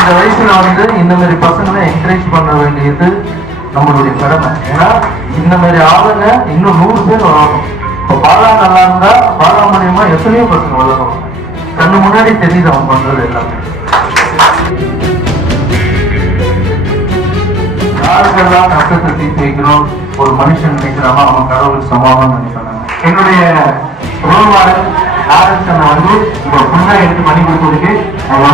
இந்த வயசுல வந்து இந்த மாதிரி பசங்களை என்கரேஜ் பண்ண வேண்டியது நம்மளுடைய கடமை. ஏன்னா இந்த மாதிரி ஆளுங்க இன்னும் நூறு பேர் வளரும் இப்போ பாலா நல்லா இருந்தா பாலா மூலியமா எத்தனையோ பசங்க வளரும் கண்ணு முன்னாடி தெரியுது அவன் பண்றது எல்லாமே. யாருக்கெல்லாம் கஷ்டத்தை தீர்த்து வைக்கிறோம் ஒரு மனுஷன் நினைக்கிறானோ அவன் கடவுள் சமாதானம் நினைக்கிறாங்க என்னுடைய ரோல் மாடல் ஆரம்பிச்சனை வந்து இப்போ ஃபுல்லா எடுத்து பண்ணி கொடுத்ததுக்கு நான்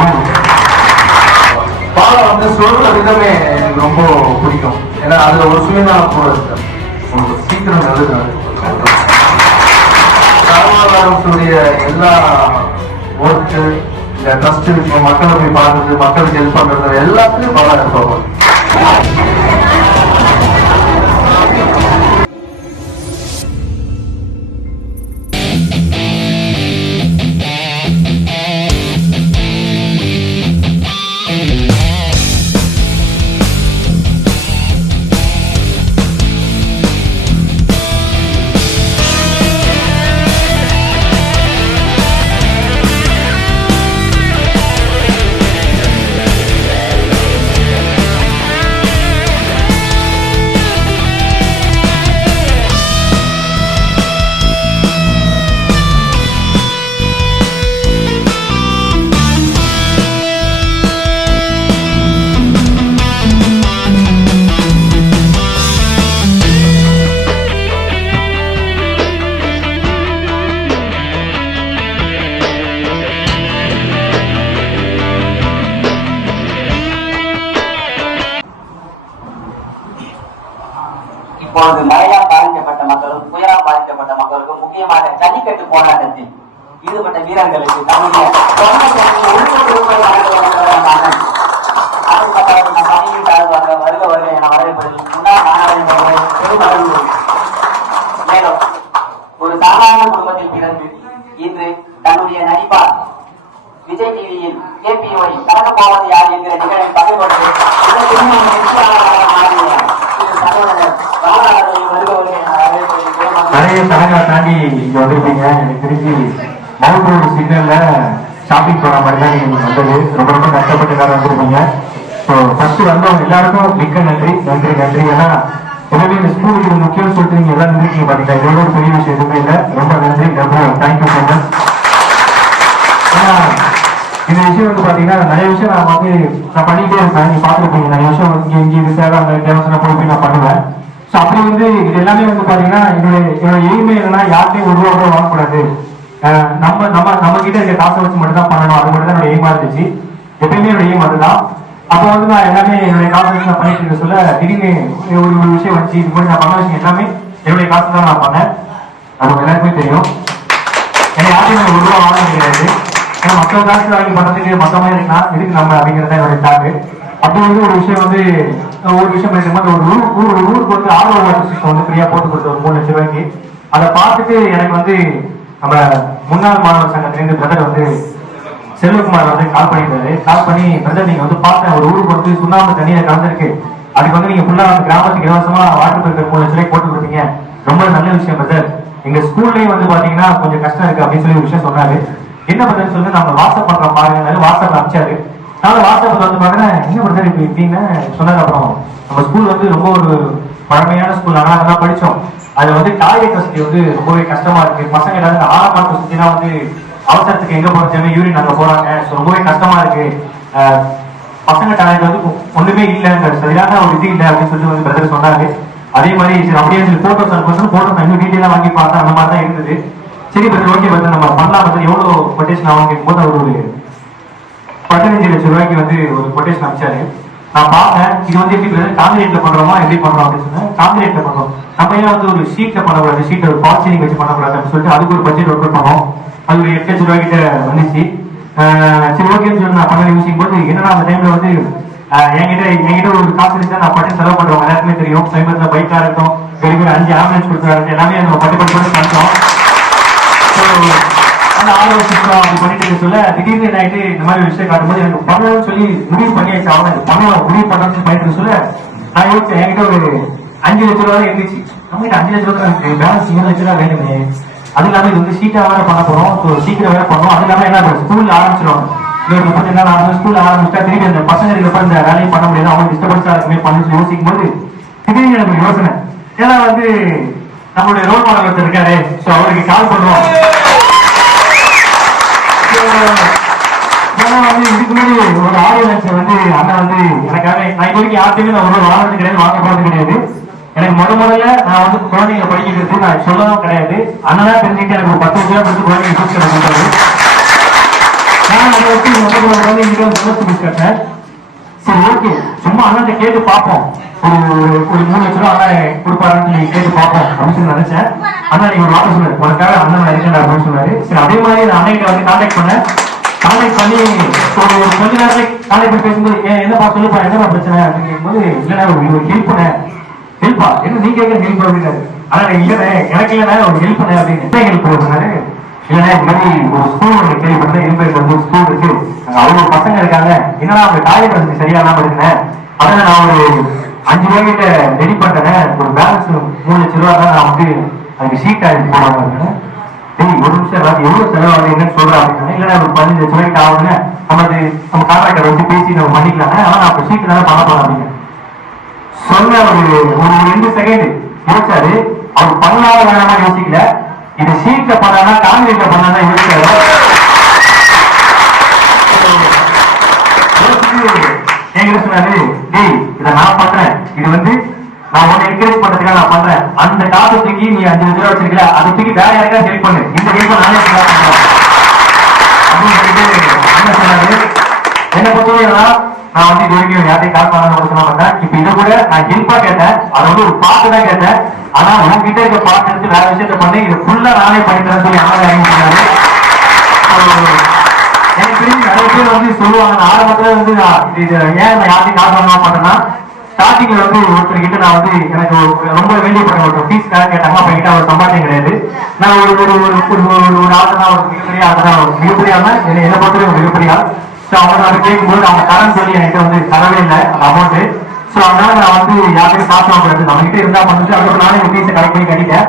சொல்ற விதமே எனக்கு ரொம்ப பிடிக்கும். ஏன்னா அதுல ஒரு சுயநலம் கூட இருக்கு. உங்களுக்கு சீக்கிரம் நல்லது சர்வாதாரத்துடைய எல்லா ஒர்க்கு இந்த ட்ரஸ்ட் விஷயம் மக்களை போய் பார்க்கறது மக்களுக்கு ஹெல்ப் பண்றது எல்லாத்துலயும் பல இருப்பாங்க இப்பொழுது மழையால் பாதிக்கப்பட்ட மக்களும் புயலால் பாதிக்கப்பட்ட மக்களுக்கும் முக்கியமாக ஜல்லிக்கட்டு போராட்டத்தில் ஈடுபட்ட வீரர்களுக்கு நம்முடைய தொண்டர்களுக்கு என வரவேற்பதில் முன்னாள் மாணவர்கள் பெருமளவு மேலும் ஒரு சாதாரண குடும்பத்தில் பிறந்து இன்று தன்னுடைய நடிப்பார் விஜய் டிவியில் கேபிஒய் கலக்க போவது யார் என்கிற நிகழ்வை பகிர்ந்து பெருமளவு நிறைய தாண்டி இங்க வந்திருப்பீங்க எனக்கு தெரிஞ்சு மவுண்ட் ரோடு சிக்னல்ல ஷாப்பிங் போற மாதிரி தான் நீங்க வந்தது. ரொம்ப ரொம்ப கஷ்டப்பட்டு எல்லாரும் வந்திருப்பீங்க ஸோ ஃபர்ஸ்ட் வந்தவங்க எல்லாருக்கும் மிக்க நன்றி. நன்றி நன்றி. ஏன்னா எனவே இந்த ஸ்கூலுக்கு இது முக்கியம் சொல்லிட்டு நீங்க எல்லாம் நின்றுக்கீங்க பாத்தீங்களா? இதோட ஒரு பெரிய விஷயம். எதுவுமே இல்லை. ரொம்ப நன்றி ரொம்ப தேங்க்யூ ஸோ மச் இந்த விஷயம் வந்து பாத்தீங்கன்னா நிறைய விஷயம் நான் வந்து நான் பண்ணிட்டே இருப்பேன். நீங்க பாத்துருப்பீங்க நிறைய விஷயம் இங்க இங்க இது தேவை அங்க போய் நான் பண்ணுவேன். அப்புறம் அப்படி வந்து இது எல்லாமே வந்து பாத்தீங்கன்னா என்னுடைய என்னோட எய்மே என்னன்னா யார்ட்டையும் ஒரு ரூபா கூட வாங்கக்கூடாது. அஹ் நம்ம நம்ம நம்ம கிட்ட இருக்க காசை வச்சு மட்டும் தான் பண்ணணும். அது மட்டும் தான் என்னோட எய்மா இருந்துச்சு. எப்பயுமே என்னோட எய்ம் அதுதான். அப்போ வந்து நான் எல்லாமே என்னுடைய காசு வச்சு நான் பண்ணிட்டு இருக்க சொல்ல திடீர்னு ஒரு ஒரு விஷயம் வச்சு இது மாதிரி நான் பண்ண விஷயம் எல்லாமே என்னுடைய காசு தான் நான் பண்ணேன். நமக்கு எல்லாருக்குமே தெரியும். ஏன்னா யாருமே ஒரு ரூபா வாங்க முடியாது ஏன்னா மற்ற காசு வாங்கி பண்றதுக்கு மொத்த இருக்கலாம். எதுக்கு நம்ம அப்படிங்கிறத என்னோட டாக்கு அப்போ வந்து ஒரு விஷயம் வந்து ஒரு விஷயம் பண்ணிட்டு ஒரு ஊர் ஊர் ஒரு ஊருக்கு வந்து ஆர்வ வாட்டர் சிஸ்டம் வந்து ஃப்ரீயா போட்டு கொடுத்தோம் மூணு லட்சம் ரூபாய்க்கு அதை பார்த்துட்டு எனக்கு வந்து நம்ம முன்னாள் மாணவர் சங்கத்திலேருந்து பிரதர் வந்து செல்வகுமார் வந்து கால் பண்ணியிருந்தாரு. கால் பண்ணி பிரதர் நீங்க வந்து பார்த்தேன் ஒரு ஊருக்கு வந்து சுண்ணாம்பு தண்ணியில கலந்துருக்கு. அதுக்கு வந்து நீங்க ஃபுல்லா கிராமத்துக்கு இலவசமா வாட்டர் பில்டர் மூணு லட்சம் ரூபாய் போட்டு கொடுத்தீங்க. ரொம்ப நல்ல விஷயம் பிரதர். எங்க ஸ்கூல்லயும் வந்து பாத்தீங்கன்னா கொஞ்சம் கஷ்டம் இருக்கு அப்படின்னு சொல்லி ஒரு விஷயம் சொன்னாரு. என்ன பிரதர் சொல்லி நம்ம வாட்ஸ்அப் பண்றோம் பாருங்க வாட்ஸ்அப் அனுப்பிச்சாரு நானும் வாட்ஸ்அப்பில் வந்து பார்க்குறேன் என்ன பிரதர் இப்படி இப்படின்னு சொன்னாரு அப்புறம் நம்ம ஸ்கூல் வந்து ரொம்ப ஒரு பழமையான ஸ்கூல் ஆனால் அதெல்லாம் படித்தோம் அதில் வந்து டாய்லெட் வசதி வந்து ரொம்பவே கஷ்டமாக இருக்குது பசங்க எல்லாரும் இந்த ஆரம்ப சுத்தினா வந்து அவசரத்துக்கு எங்கே போகிறதுமே யூரின் அங்கே போகிறாங்க ஸோ ரொம்பவே கஷ்டமாக இருக்குது பசங்க டாய்லெட் வந்து ஒன்றுமே இல்லைங்கிற சரியான ஒரு இது இல்லை அப்படின்னு சொல்லி வந்து பிரதர் சொன்னாரு. அதே மாதிரி சரி அப்படியே சரி ஃபோட்டோஸ் அனுப்புறது ஃபோட்டோஸ் இன்னும் டீட்டெயிலாக வாங்கி பார்த்தா அந்த மாதிரி தான் இருந்தது. சரி பிரதர் ஓகே பிரதர் நம்ம பண்ணலாம் பிரதர் எவ்வளோ கொட்டேஷன் ஆகும் கேட்கும் போது அவர் ஒரு பதினஞ்சு லட்சம் ரூபாய்க்கு வந்து ஒரு கொட்டேஷன் அமைச்சாரு நான் பார்த்தேன் இது வந்து எப்படி பிரதர் காங்கிரீட்ல பண்றோமா எப்படி பண்றோம் அப்படின்னு சொன்னேன். காங்கிரீட்ல பண்றோம். நம்ம ஏன் வந்து ஒரு ஷீட்ல பண்ணக்கூடாது? ஷீட் ஒரு பால் வச்சு பண்ணக்கூடாது அப்படின்னு சொல்லிட்டு அதுக்கு ஒரு பட்ஜெட் ஒர்க் பண்ணோம். அது ஒரு எட்டு லட்சம் ரூபாய் கிட்ட வந்துச்சு சரி ஓகேன்னு சொல்லி நான் பண்ண யோசிக்கும் போது என்னன்னா அந்த டைம்ல வந்து என்கிட்ட என்கிட்ட ஒரு காசு இருந்தா நான் பட்டு செலவு பண்றோம் எல்லாருக்குமே தெரியும். சமீபத்தில் பைக்கா இருக்கட்டும் பெரிய பெரிய அஞ்சு ஆம்புலன்ஸ் கொடுக்குறாரு எல்லாமே நம்ம பட்டு பட்டு பண்ணி பண்ணிட்டோம் So, அந்த ஆலோசிச்சோம் அப்படி பண்ணிட்டு சொல்ல திடீர்னு ஆயிட்டு இந்த மாதிரி விஷயம் காட்டும்போது எனக்கு பண்ணணும்னு சொல்லி முடிவு பண்ணியாச்சு அவன். இது முடிவு பண்ணணும்னு பண்ணிட்டு சொல்ல நான் யோசிச்சேன் என்கிட்ட ஒரு அஞ்சு லட்ச ரூபா இருந்துச்சு. நம்ம கிட்ட அஞ்சு லட்ச ரூபா இருக்கு பேலன்ஸ் ஏழு லட்ச ரூபா வேணுமே. அது இல்லாம இது வந்து சீட்டா வேற பண்ண போறோம். ஸோ சீக்கிரம் வேற பண்ணோம் அது இல்லாம என்ன ஸ்கூல்ல ஆரம்பிச்சிடும் இன்னொரு முப்பத்தி நாள் ஆரம்பிச்சு ஸ்கூல்ல ஆரம்பிச்சா திரும்பி அந்த பசங்களுக்கு அப்புறம் இந்த வேலையை பண்ண முடியாது. அவங்க டிஸ்டர்பன்ஸா இருக்குமே பண்ணி யோசிக்கும் போது திடீர்னு எனக்கு ஒரு யோசனை. ஏன்னா வந்து நம்மளுடைய ரோல் மாடல் ஒருத்தர் இருக்காரு. சோ அவருக்கு கால் பண்றோம். வந்து இதுக்கு முன்னாடி ஒரு வந்து அண்ணன் வந்து எனக்காக நான் இது வரைக்கும் யார்ட்டையுமே நான் ஒரு வாங்கினது கிடையாது வாங்க கிடையாது எனக்கு முத முதல்ல நான் வந்து குழந்தைங்க படிக்கிறது நான் சொல்லவும் கிடையாது அண்ணனா தெரிஞ்சுட்டு எனக்கு ஒரு பத்து வருஷம் வந்து குழந்தைங்க ஃபீஸ் நான் அதை வச்சு வந்து கட்டேன் சரி ஓகே. சும்மா அண்ணன் கேட்டு பார்ப்போம். ஒரு ஒரு- மூணு லட்ச ரூபா அண்ணன் கொடுப்பாருன்னு நீ கேட்டு பார்ப்போம் அப்படின்னு சொல்லி நினைச்சேன். அண்ணா நீங்க ஒரு வார்த்தை சொன்னாரு உனக்காக அண்ணன் இருக்கேன் அப்படின்னு சொன்னாரு சரி அதே மாதிரி நான் அண்ணன் வந்து கான்டாக்ட் பண்ணேன். கான்டாக்ட் பண்ணி ஒரு ஒரு கொஞ்ச நேரத்துக்கு கான்டாக்ட் பண்ணி பேசும்போது ஏன் என்னப்பா சொல்லுப்பா? என்னப்பா பிரச்சனை? அப்படின்னு கேட்கும்போது இல்லைண்ணா ஒரு ஹெல்ப் பண்ணேன். ஹெல்ப்பா என்ன நீ கேட்க ஹெல்ப் அப்படின்னாரு ஆனா இல்லைண்ணே எனக்கு இல்லைண்ணா ஒரு ஹெல்ப் பண்ணேன் அப்படின்னு. என்ன ஹெல்ப் பண்ணாரு இல்லைண்ணா இந்த மாதிரி ஒரு ஸ்கூல் ஒன்று கேள்விப்பட்டேன். ஹெல்ப் வந்து ஸ்கூல் இருக்கு அங்க அவ்வளவு பசங்க இருக்காங்க. என்னடா அவங்க டாய்லெட் வந்து சரியா இல்லாம இருக்கேன் அதான் நான் ஒரு அஞ்சு ரூபாய் கிட்ட ரெடி பண்ணுறேன் ஒரு பேலன்ஸ் மூணு லட்சம் ரூபா தான் நான் வந்து அதுக்கு சீட் ஆகி போடுவாங்க டேய் ஒரு நிமிஷம் ராஜ் எவ்வளவு செலவாகுது என்னன்னு சொல்றேன் அப்படின்னு இல்லைன்னா ஒரு பதினஞ்சு லட்சம் ரூபாய்க்கு ஆகுதுன்னு. நம்ம அது நம்ம கான்ட்ராக்டர் வச்சு பேசி நம்ம பண்ணிக்கலாம். ஆனா நான் அப்ப ஷீட் தானே பண்ண போறேன் சொன்ன ஒரு ஒரு ரெண்டு செகண்ட் யோசிச்சாரு. அவர் பண்ணாத வேணாமா யோசிக்கல. இது சீட்ல பண்ணானா காங்கிரீட்ல பண்ணானா யோசிச்சாரு யோசிச்சு என்கிட்ட சொன்னாரு டேய் இதை நான் பண்றேன் இது வந்து நான் உன்னை நான் பண்றேன்? அந்த காசை தூக்கி நீ அஞ்சு லட்ச ரூபா வச்சிருக்கல அதை தூக்கி வேற யாருக்கா ஹெல்ப் பண்ணு. இந்த ஹெல்ப் நானே அப்படின்னு சொல்லிட்டு என்ன சொன்னாரு? என்ன பொறுத்தவரைக்கும் நான் வந்து இது வரைக்கும் யார்ட்டையும் காசு மாட்டேன் இப்ப இதை கூட நான் ஹெல்ப்பா கேட்டேன். அதை வந்து ஒரு பாட்டு தான் கேட்டேன். ஆனா உன்கிட்ட இருக்க பாட்டு எடுத்து வேற விஷயத்த பண்ணி. இது ஃபுல்லா நானே பண்ணிக்கிறேன் சொல்லி அண்ணன் எனக்கு தெரிஞ்சு நிறைய பேர் வந்து சொல்லுவாங்க. ஆரம்பத்துல வந்து இது ஏன் நான் யார்ட்டையும் காசு வாங்க மாட்டேன்னா ஸ்டார்டிங்ல வந்து ஒருத்தர் கிட்ட நான் வந்து எனக்கு ரொம்ப வேண்டிய படம் ஒரு ஃபீஸ் கேட்டாங்க அப்ப கிட்ட அவர் சம்பாத்தியம் கிடையாது. நான் ஒரு ஒரு ஒரு ஒரு ஒரு ஒரு ஒரு மிகப்பெரிய ஆசனா ஒரு மிகப்பெரிய என்னை என்னை பொறுத்தவரை ஒரு மிகப்பெரிய ஆள். ஸோ அவங்க நான் கேட்கும்போது அவங்க கடன் சொல்லி என்கிட்ட வந்து தரவே இல்லை அந்த அமௌண்ட் ஸோ அதனால நான் வந்து யாருக்கும் காசு வாங்கக்கூடாது நம்ம கிட்ட இருந்தா பண்ணிட்டு அதுக்கு நானும் என் ஃபீஸை கலெக்ட் பண்ணி கட்டிட்டேன்.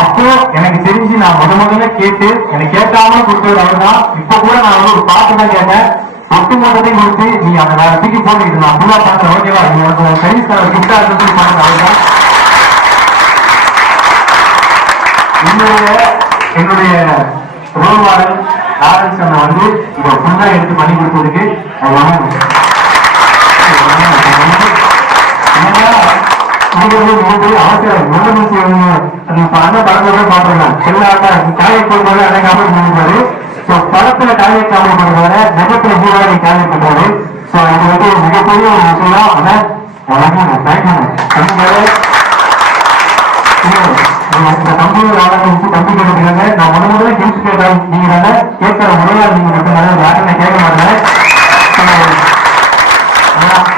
அப்போ எனக்கு தெரிஞ்சு நான் முத முதல்ல கேட்டு எனக்கு கேட்காம கொடுத்தது அவர்தான். இப்ப கூட நான் வந்து ஒரு பாட்டு தான் கேட்டேன். ஒட்டு மொத்தத்தையும் கொடுத்து நீ அந்த வேற தூக்கி போட்டு இது நான் ஃபுல்லா பார்த்தேன் ஓகேவா நீ உனக்கு உன் சர்வீஸ் தர கிஃப்டா இருந்து அவர்தான் என்னுடைய என்னுடைய ரோல் மாடல் லாரன்ஸ் அண்ணன் வந்து இதை ஃபுல்லா எடுத்து பண்ணி கொடுத்ததுக்கு அவசரம். ஒன்றும் அண்ணன் படத்துல பாத்துருக்கேன் எல்லாருமே டாய்லெட் பண்ணிருப்பாரு ஸோ படத்துல டாய்லெட் காவல் பண்ணுவாரு நகத்துல ஹீரோ நீ டாய்லெட் பண்றாரு. ஸோ இது வந்து ஒரு மிகப்பெரிய ஒரு விஷயம். அதை வழங்கணும் தேங்க்யூ இந்த கம்பெனி ஆரம்பிச்சு கம்பி கேட்டுருக்காங்க நான் முதல் முதல்ல ஹெல்ப் கேட்டேன். நீங்க தானே கேட்கிற முறையா நீங்க மட்டும் தானே யாரும் கேட்க மாட்டேன்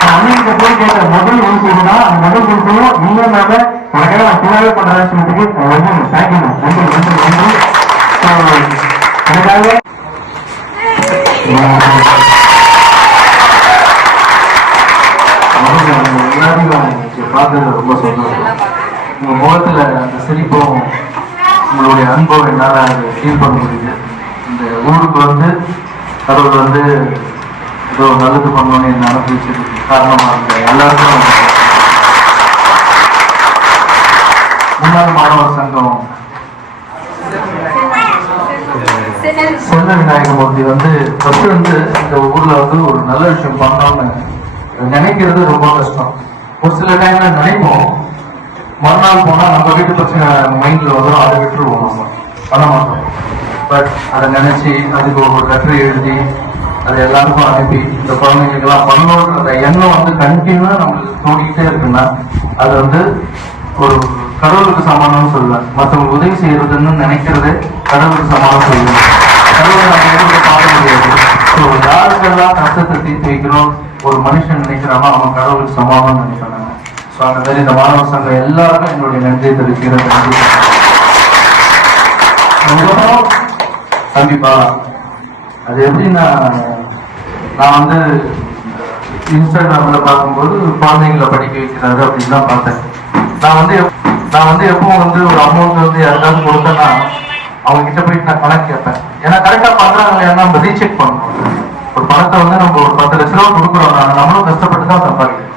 அன்னைக்கு போய் கேட்ட முதல் ஹெல்ப் இதுதான் அந்த முதல் ஹெல்ப்பையும் நீங்க நாம உனக்காக நான் ஃபுல்லாவே பண்றேன்னு சொல்லிட்டு வந்து தேங்க்யூ நன்றி நன்றி நன்றி. So, எல்லாத்தையும் பார்த்தது ரொம்ப சந்தோஷம் உங்க முகத்துல அந்த சிரிப்பும் உங்களுடைய அன்பும் என்னால் அதை ஃபீல் பண்ண முடியுது இந்த ஊருக்கு வந்து கடவுள் வந்து ஏதோ நல்லது பண்ணணும்னு என்ன அனுப்பி காரணமாக காரணமா இருந்த எல்லாருக்கும் முன்னாள் மாணவர் சங்கம் செல்ல விநாயகமூர்த்தி வந்து ஃபர்ஸ்ட் வந்து இந்த ஊர்ல வந்து ஒரு நல்ல விஷயம் பண்ணணும்னு நினைக்கிறது ரொம்ப கஷ்டம். ஒரு சில டைம்ல நினைப்போம். மறுநாள் போனா நம்ம வீட்டு பிரச்சனை மைண்ட்ல வந்து அதை விட்டுருவோம் நம்ம. பண்ண மாட்டோம். பட் அதை நினைச்சு அதுக்கு ஒரு லெட்டர் எழுதி அதை எல்லாருக்கும் அனுப்பி இந்த குழந்தைங்களுக்கெல்லாம் பண்ணணுன்ற எண்ணம் வந்து கண்டினியூவா நம்மளுக்கு தோண்டிக்கிட்டே இருக்குன்னா அது வந்து ஒரு கடவுளுக்கு சமானம்னு சொல்லுவேன் மற்றவங்க உதவி செய்யறதுன்னு நினைக்கிறது கடவுளுக்கு சமானம் சொல்லுவேன் கடவுள் நம்ம எதுவும் பார்க்க முடியாது. ஸோ யாருக்கெல்லாம் கஷ்டத்தை தீர்த்து வைக்கணும்? ஒரு மனுஷன் நினைக்கிறானோ அவன் கடவுளுக்கு சமானம்னு நினைக்கிறாங்க ஸோ அந்த மாதிரி இந்த மாணவ சங்கம் எல்லாருக்கும் என்னுடைய நன்றியை தெரிவிக்கிறது நன்றி. கண்டிப்பா அது எப்படின்னா நான் வந்து இன்ஸ்டாகிராம்ல பார்க்கும்போது குழந்தைங்களை படிக்க வைக்கிறாரு அப்படின்னு தான் பார்த்தேன். நான் வந்து நான் வந்து எப்பவும் வந்து ஒரு அமௌண்ட் வந்து யாருக்காவது கொடுத்தேன்னா அவங்க கிட்ட போயிட்டு நான் கணக்கு கேட்பேன். ஏன்னா கரெக்டா பண்றாங்க ஏன்னா நம்ம ரீசெக் பண்ணணும். ஒரு பணத்தை வந்து நம்ம ஒரு பத்து லட்ச ரூபா கொடுக்குறோம் நம்மளும் கஷ்டப்பட்டு தான் சம்பாதிக்கிறோம்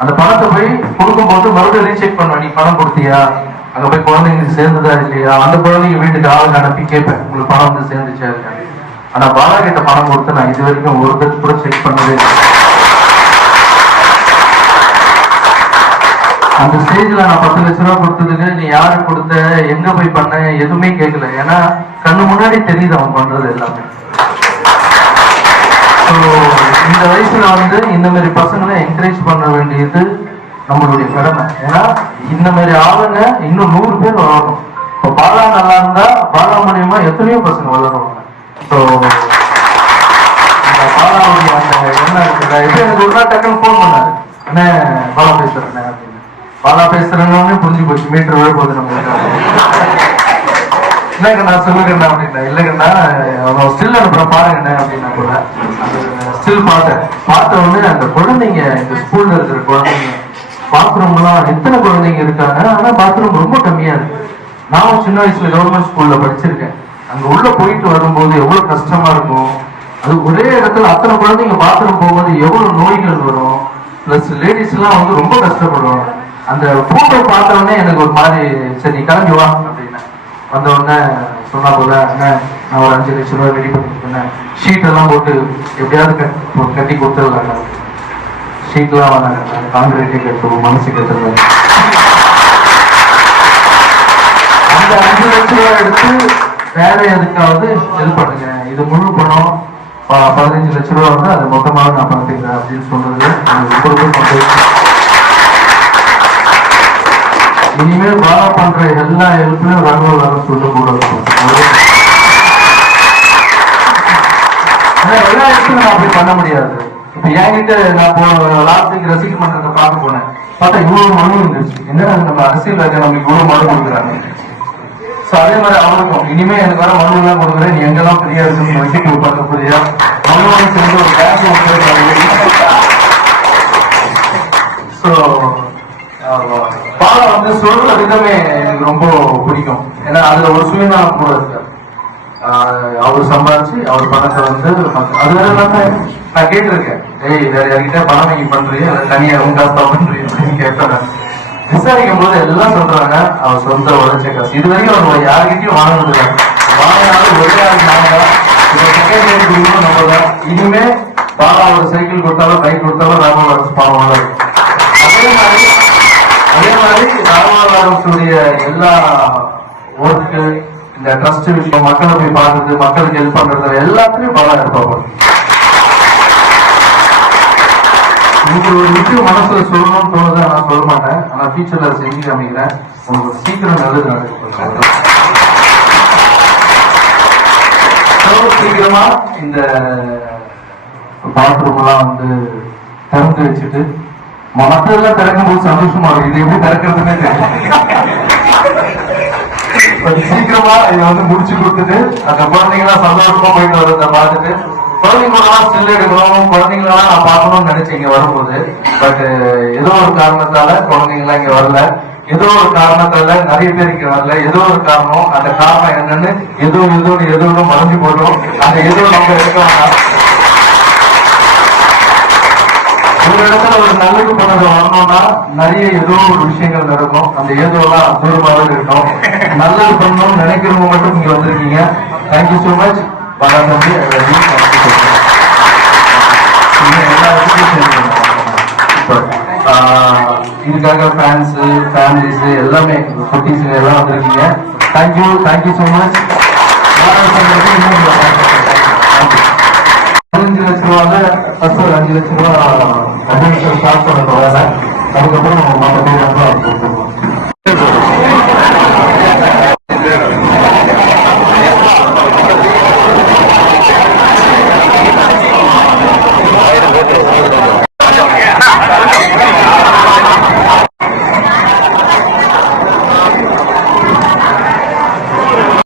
அந்த பணத்தை போய் கொடுக்கும்போது மறுபடியும் ரீசெக் பண்ணுவேன். நீ பணம் கொடுத்தியா? அங்க போய் குழந்தைங்களுக்கு சேர்ந்ததா இல்லையா? அந்த குழந்தைங்க வீட்டுக்கு ஆளுங்க அனுப்பி கேட்பேன். உங்களுக்கு பணம் வந்து சேர்ந்துச்சா இல்லையா? ஆனா பாலா கிட்ட பணம் கொடுத்து நான் இது வரைக்கும் ஒரு கூட செக் பண்ணவே இல்லை. அந்த ஸ்டேஜ்ல நான் பத்து லட்ச ரூபா கொடுத்ததுக்கு நீ யாரு கொடுத்த? எங்க போய் பண்ண? எதுவுமே கேட்கல ஏன்னா கண்ணு முன்னாடி தெரியுது அவன் பண்றது எல்லாமே. இந்த வயசுல வந்து இந்த மாதிரி பசங்களை என்கரேஜ் பண்ண வேண்டியது நம்மளுடைய கடமை. ஏன்னா இந்த மாதிரி ஆளுங்க இன்னும் நூறு பேர் வளரணும். இப்போ பாலா நல்லா இருந்தா பாலா மூலியமா எத்தனையோ பசங்க வளருவாங்க. ஸோ பாலாவுடைய அந்த என்ன இருக்குல்ல எப்படி எனக்கு ஒரு நாள் டக்குன்னு ஃபோன் பண்ணாரு. அண்ணே பாலா பேசுறேன் பாலா பேசுறேன்னு புரிஞ்சு போச்சு. மீட்டர் விழ போகுது நம்ம இல்லைங்கண்ணா நான் சொல்லுங்கண்ணா அப்படின்னா. இல்லைங்கண்ணா அவன் ஸ்டில் அனுப்புறேன் பாருங்கண்ணா அப்படின்னா கூட ஸ்டில் பார்த்தேன் பார்த்த உடனே அந்த குழந்தைங்க இந்த ஸ்கூல்ல இருக்கிற குழந்தைங்க பாத்ரூம்லாம் எத்தனை குழந்தைங்க இருக்காங்க? ஆனா பாத்ரூம் ரொம்ப கம்மியா இருக்கு. நான் சின்ன வயசுல கவர்மெண்ட் ஸ்கூல்ல படிச்சிருக்கேன். அங்க உள்ள போயிட்டு வரும்போது எவ்வளவு கஷ்டமா இருக்கும்? அது ஒரே இடத்துல அத்தனை குழந்தைங்க பாத்ரூம் போகும்போது எவ்வளவு நோய்கள் வரும்? பிளஸ் லேடிஸ் எல்லாம் வந்து ரொம்ப கஷ்டப்படுவாங்க. அந்த போட்டோ பார்த்த உடனே எனக்கு ஒரு மாதிரி சரி நீ கிளம்பி வா அப்படின்னா வந்த உடனே சொன்னா போல அண்ணன் நான் ஒரு அஞ்சு லட்சம் ரூபாய் ரெடி பண்ணிருக்கேன் ஷீட் எல்லாம் போட்டு எப்படியாவது கட்- கட்டி கொடுத்துடலாங்க ஷீட்லாம் வேணாங்க கான்கிரீட்டே கட்டுவோம் மனசு கட்டுறது அந்த அஞ்சு லட்சம் ரூபாய் எடுத்து வேற எதுக்காவது ஹெல்ப் பண்ணுங்க. இது முழு பணம். பதினஞ்சு லட்ச ரூபா வந்து அது மொத்தமாக நான் பார்த்துக்கிறேன் அப்படின்னு சொன்னது எனக்கு ரொம்ப ரொம்ப சந்தோஷம். இனிமேல் பாலா பண்ற எல்லா ஹெல்ப்லயும் ரகுவல் அரசு கூட ஆனா எல்லா இடத்துலயும் நான் அப்படி பண்ண முடியாது. இப்ப என்கிட்ட நான் லாஸ்ட்டுக்கு ரசிக்க மன்றத்தை பார்க்க போனேன். பார்த்தா இவ்வளவு மனு இருந்துச்சு என்ன நம்ம அரசியல் நமக்கு இவ்வளவு மனு கொடுக்குறாங்க? சோ அதே மாதிரி அவருக்கும் இனிமே எனக்கு வர மனு எல்லாம் கொடுக்குறேன். நீ எங்கெல்லாம் ஃப்ரீயா இருக்குன்னு வச்சுட்டு உட்காந்து புரியா மனுவோட சேர்ந்து ஒரு கேஸ் ஸோ அந்த சொல்ற விதமே எனக்கு ரொம்ப பிடிக்கும். ஏன்னா அதுல ஒரு சுயநலம் கூட இருக்கு அவர் சம்பாதிச்சு அவர் பணத்தை வந்து அது வேற இல்லாம நான் கேட்டிருக்கேன். ஏய் வேற யார்கிட்ட பணம் வாங்கி பண்றீங்க அதை தனியா உங்க காசு பண்றீங்க அப்படின்னு கேட்டேன் விசாரிக்கும் போது எல்லாம் சொல்றாங்க. அவர் சொந்த உழைச்ச காசு. இது வரைக்கும் அவர் யார்கிட்டயும் வாங்கினது வாங்கினாலும் ஒரே ஆள் நாங்க நம்ம தான். இனிமே பாலா ஒரு சைக்கிள் கொடுத்தாலும் பைக் கொடுத்தாலும் ராம பாவம் அதே மாதிரி ராமநாதனுடைய எல்லா ஒர்க்கு இந்த ட்ரஸ்ட் விஷயம் மக்களை போய் பார்க்கறது மக்களுக்கு ஹெல்ப் பண்றது எல்லாத்துலயும் பலம் இருப்பாங்க உங்களுக்கு ஒரு விஷயம் மனசுல சொல்லணும்னு தோணுது? நான் சொல்ல மாட்டேன். ஆனா ஃபியூச்சர்ல செஞ்சு காமிக்கிறேன் உங்களுக்கு சீக்கிரம் நல்லது நடக்கும். சீக்கிரமா இந்த பாத்ரூம் எல்லாம் வந்து திறந்து வச்சுட்டு மற்றதெல்லாம் திறக்கும் போது சந்தோஷமா இருக்கு. இது எப்படி திறக்கிறதுனே தெரியல. சீக்கிரமா இதை வந்து முடிச்சு கொடுத்துட்டு அந்த குழந்தைங்களாம் சந்தோஷமா போயிட்டு வரத பார்த்துட்டு குழந்தைங்களெல்லாம் ஸ்டில் எடுக்கணும் குழந்தைங்களெல்லாம் நான் பார்க்கணும்னு நினைச்சேன் இங்க வரும்போது. பட் ஏதோ ஒரு காரணத்தால குழந்தைங்களாம் இங்க வரல. ஏதோ ஒரு காரணத்தால நிறைய பேர் இங்க வரல. ஏதோ ஒரு காரணம் அந்த காரணம் என்னன்னு எதுவும் எதுவும் எதுவும் மறைஞ்சு போட்டோம் அந்த எதுவும் நம்ம எடுக்க வேண்டாம் ஒரு இடத்துல ஒரு நல்லது பண்ணது வரணும்னா நிறைய ஏதோ ஒரு விஷயங்கள் நடக்கும். அந்த ஏதோலாம் தூரமாக இருக்கும். நல்லது பண்ணணும்னு நினைக்கிறவங்க மட்டும் இங்க வந்திருக்கீங்க. தேங்க்யூ ஸோ மச் வர எல்லா இதுக்காக ஃபேன்ஸ் ஃபேமிலிஸ் எல்லாமே குட்டீஸ் எல்லாம் வந்திருக்கீங்க. தேங்க்யூ தேங்க்யூ ஸோ மச் பதினஞ்சு லட்ச ரூபால ஃபர்ஸ்ட் ஒரு அஞ்சு லட்ச ரூபா அப்படின்னு சொல்லி ஸ்டார்ட் பண்ண போகிறாங்க அதுக்கப்புறம் நம்ம பேர் வந்து